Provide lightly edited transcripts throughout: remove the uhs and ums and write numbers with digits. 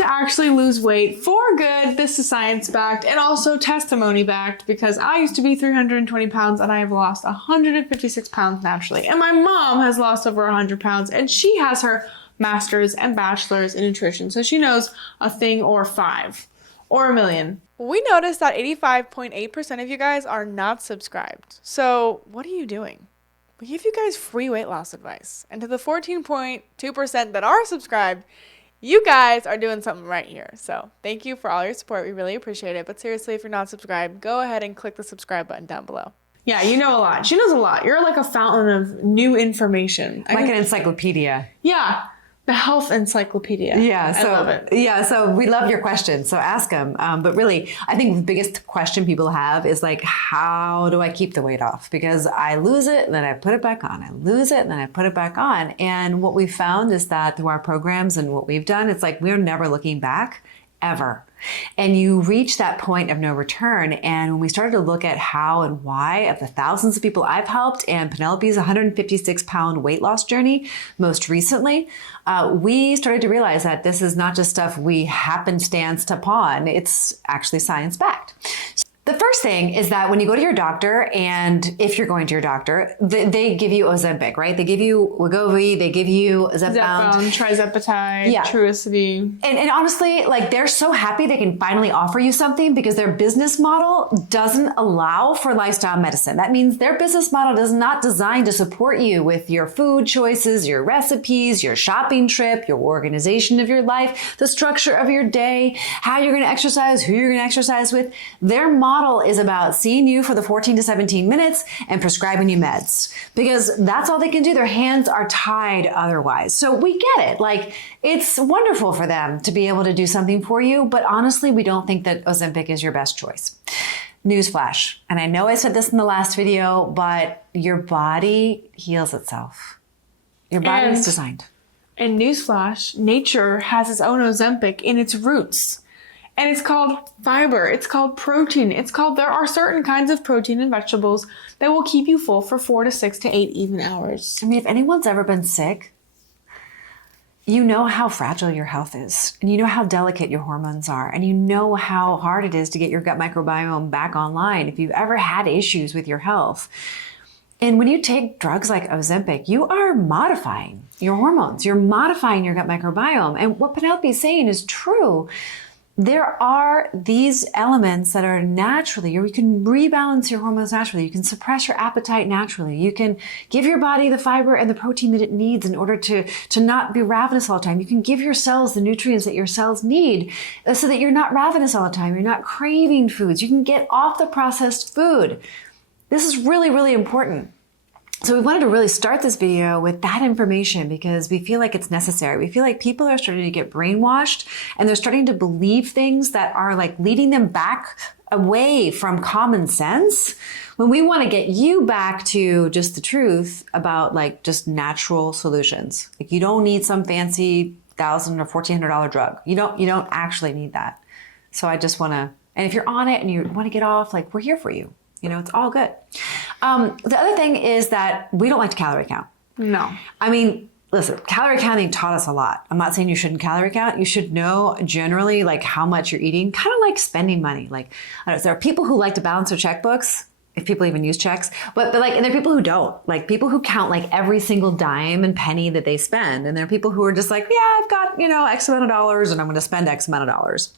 to actually lose weight for good. This is science-backed and also testimony-backed because I used to be 320 pounds and I have lost 156 pounds naturally. And my mom has lost over 100 pounds and she has her master's and bachelor's in nutrition. So she knows a thing or five or a million. We noticed that 85.8% of you guys are not subscribed. So what are you doing? We give you guys free weight loss advice. And to the 14.2% that are subscribed, you guys are doing something right here. So thank you for all your support. We really appreciate it. But seriously, if you're not subscribed, go ahead and click the subscribe button down below. Yeah, you know a lot. She knows a lot. You're like a fountain of new information. Like an encyclopedia. Yeah. The health encyclopedia. Yeah, so I love it. Yeah, so we love your questions. So ask them. But really, I think the biggest question people have is like, how do I keep the weight off? Because I lose it and then I put it back on. I lose it and then I put it back on. And what we found is that through our programs and what we've done, it's like we're never looking back ever. And you reach that point of no return. And when we started to look at how and why of the thousands of people I've helped and Penelope's 156-pound weight loss journey most recently, we started to realize that this is not just stuff we happenstanced upon. It's actually science-backed. The first thing is that when you go to your doctor, and if you're going to your doctor, they give you Ozempic, right? They give you Wegovy, they give you Zepbound, Trizepatide, yeah. Trulicity. And honestly, like they're so happy they can finally offer you something because their business model doesn't allow for lifestyle medicine. That means their business model is not designed to support you with your food choices, your recipes, your shopping trip, your organization of your life, the structure of your day, how you're going to exercise, who you're going to exercise with. Their model is about seeing you for the 14 to 17 minutes and prescribing you meds because that's all they can do. Their hands are tied otherwise. So we get it. Like it's wonderful for them to be able to do something for you. But honestly, we don't think that Ozempic is your best choice. Newsflash. And I know I said this in the last video, but your body heals itself. Your body is designed. And newsflash, nature has its own Ozempic in its roots. And it's called fiber, it's called protein, there are certain kinds of protein in vegetables that will keep you full for 4 to 6 to 8 even hours. I mean, if anyone's ever been sick, you know how fragile your health is, and you know how delicate your hormones are, and you know how hard it is to get your gut microbiome back online if you've ever had issues with your health. And when you take drugs like Ozempic, you are modifying your hormones, you're modifying your gut microbiome. And what Penelope is saying is true. There are these elements that are naturally, or you can rebalance your hormones naturally. You can suppress your appetite naturally. You can give your body the fiber and the protein that it needs in order to not be ravenous all the time. You can give your cells the nutrients that your cells need so that you're not ravenous all the time. You're not craving foods. You can get off the processed food. This is really, really important. So we wanted to really start this video with that information because we feel like it's necessary. We feel like people are starting to get brainwashed and they're starting to believe things that are like leading them back away from common sense when we want to get you back to just the truth about like just natural solutions. Like you don't need some fancy $1,000 or $1,400 drug. You don't actually need that. So I just want to, and if you're on it and you want to get off, like we're here for you. You know, it's all good. The other thing is that we don't like to calorie count. No. I mean, listen, calorie counting taught us a lot. I'm not saying you shouldn't calorie count. You should know generally like how much you're eating, kind of like spending money. Like, I don't know, there are people who like to balance their checkbooks, if people even use checks, but like, and there are people who don't, like people who count like every single dime and penny that they spend. And there are people who are just like, yeah, I've got, X amount of dollars and I'm going to spend X amount of dollars.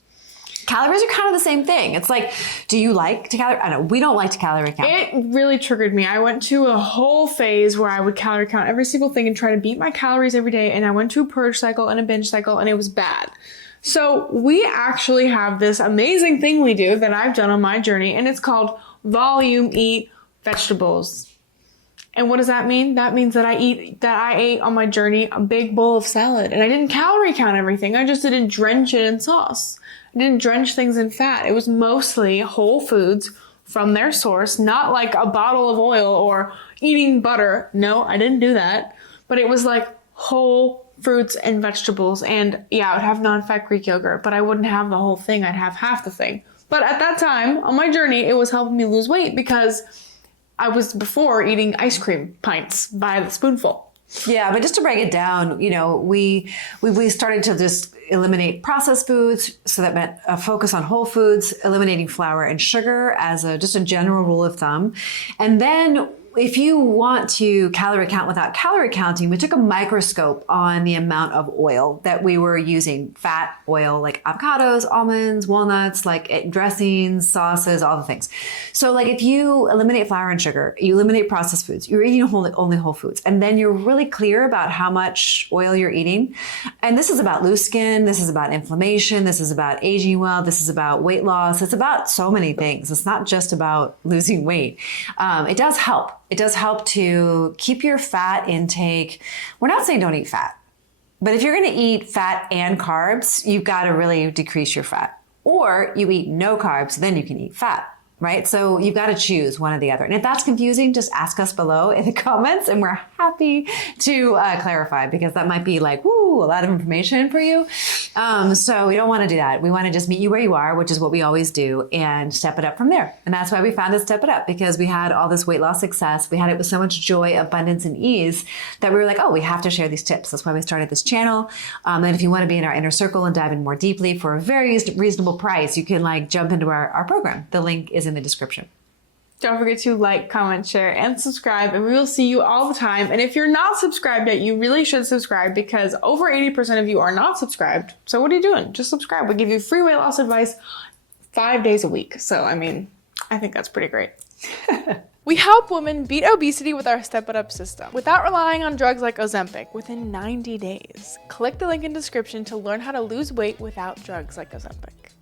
Calories are kind of the same thing. It's like, do you like to calorie? I don't know. We don't like to calorie count. It really triggered me. I went to a whole phase where I would calorie count every single thing and try to beat my calories every day. And I went to a purge cycle and a binge cycle and it was bad. So we actually have this amazing thing we do that I've done on my journey and it's called volume eat vegetables. And what does that mean? That means that I ate on my journey a big bowl of salad and I didn't calorie count everything. I just didn't drench it in sauce. I didn't drench things in fat. It was mostly whole foods from their source, not like a bottle of oil or eating butter. No, I didn't do that. But it was like whole fruits and vegetables. And yeah, I would have non-fat Greek yogurt, but I wouldn't have the whole thing. I'd have half the thing. But at that time on my journey, it was helping me lose weight because I was before eating ice cream pints by the spoonful. Yeah, but just to break it down, we started to just eliminate processed foods. So that meant a focus on whole foods, eliminating flour and sugar as just a general rule of thumb. And then if you want to calorie count without calorie counting, we took a microscope on the amount of oil that we were using, fat, oil, like avocados, almonds, walnuts, like dressings, sauces, all the things. So like if you eliminate flour and sugar, you eliminate processed foods, you're eating only whole foods, and then you're really clear about how much oil you're eating. And this is about loose skin. This is about inflammation. This is about aging well. This is about weight loss. It's about so many things. It's not just about losing weight. It does help. It does help to keep your fat intake. We're not saying don't eat fat, but if you're going to eat fat and carbs, you've got to really decrease your fat. Or you eat no carbs, then you can eat fat, right? So you've got to choose one or the other. And if that's confusing, just ask us below in the comments and we're happy to clarify, because that might be like, woo, a lot of information for you. So we don't want to do that. We want to just meet you where you are, which is what we always do, and step it up from there. And that's why we founded Step It Up, because we had all this weight loss success. We had it with so much joy, abundance, and ease that we were like, oh, we have to share these tips. That's why we started this channel. And if you want to be in our inner circle and dive in more deeply for a very reasonable price, you can like jump into our program. The link is in the description. Don't forget to like, comment, share, and subscribe, and we will see you all the time. And if you're not subscribed yet, you really should subscribe, because over 80% of you are not subscribed. So what are you doing? Just subscribe. We give you free weight loss advice 5 days a week. So, I mean, I think that's pretty great. We help women beat obesity with our Step It Up system without relying on drugs like Ozempic within 90 days. Click the link in the description to learn how to lose weight without drugs like Ozempic.